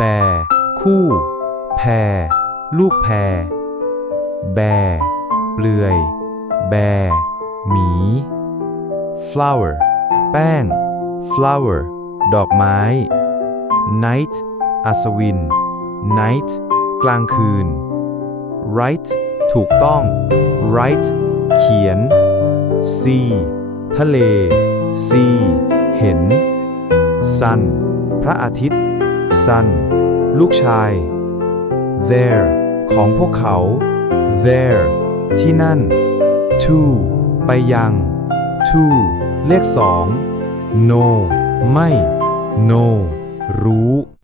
bear คู่ pear ลูกแพร bear เปลือย bear หมี flower แป้ง flower ดอกไม้ night อัศวิน night กลางคืน right ถูกต้อง right เขียน sea ทะเล sea เห็น sun พระอาทิตย์ sun ลูกชาย there ของพวกเขา there ที่นั่น to ไปยัง to เลข2 no ไม่ no รู้